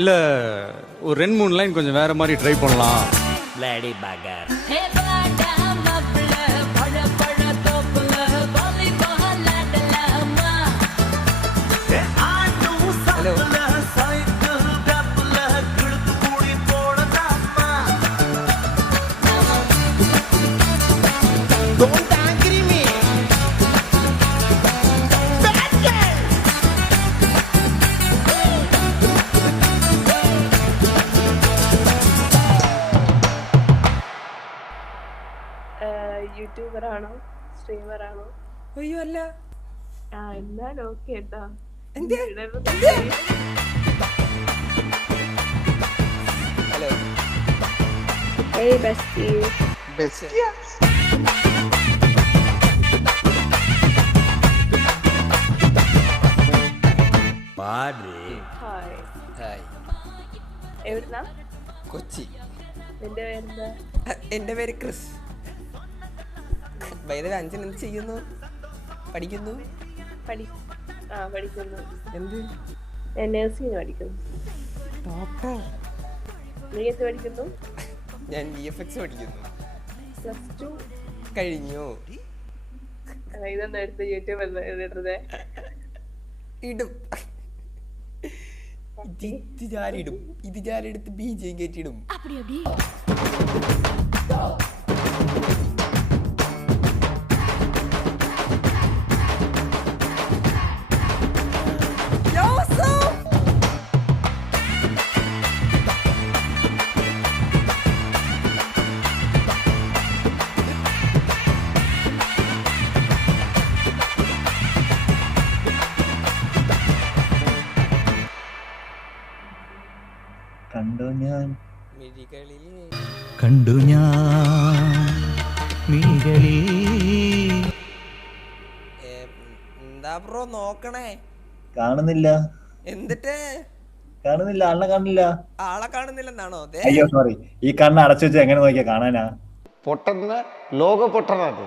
இல்ல ஒரு 2-3 லைன் கொஞ்சம் வேற மாதிரி ட்ரை பண்ணலாம். Bloody beggar. Don't angry me. Bad girl. YouTuber ആണോ സ്ട്രീമർ ആണോ? അയ്യോ അല്ല. എന്നാൽ ഓക്കെ കേട്ടോ. ഹലോ. Hey bestie. Bestia. പാടി. ഹായ്. ഹായ്. എവിടുന്നാ? കൊച്ചി. നിന്റെ പേരെന്താ? എൻ്റെ പേര് ക്രിസ്. വൈദ്യുതി അഞ്ചൻ എന്ത് ചെയ്യുന്നു? പഠിക്കുന്നു. പഠിക്കുന്നു. എന്ത്? ഞാൻ നഴ്സിംഗ് പഠിക്കുന്നു. ഡോക്ടർ. നീ എന്ത് പഠിക്കുന്നു? ഞാൻ VFX പഠിക്കുന്നു. +2 കഴിഞ്ഞു. ഇതൊന്നും എടുത്ത് യൂട്യൂബ് ഇടരുതേ. ഇടും. ഇത് ഞാനിടും. ഇത് ഞാനെടുത്ത് BGM കയറ്റിയിടും. കണ്ടു ഞാൻ മിഴികളിൽ എന്താ ബ്രോ നോക്കണേ? കാണുന്നില്ല. എന്നിട്ട് കാണുന്നില്ല, ആളെ കാണില്ല. ആളെ കാണുന്നില്ലെന്നാണോ? അയ്യോ സോറി, ഈ കണ്ണ് അടച്ചു വെച്ച് എങ്ങനെ നോക്കിയാ കാണാനാ? പൊട്ടന്ന ലോക പൊട്ടനാണ്.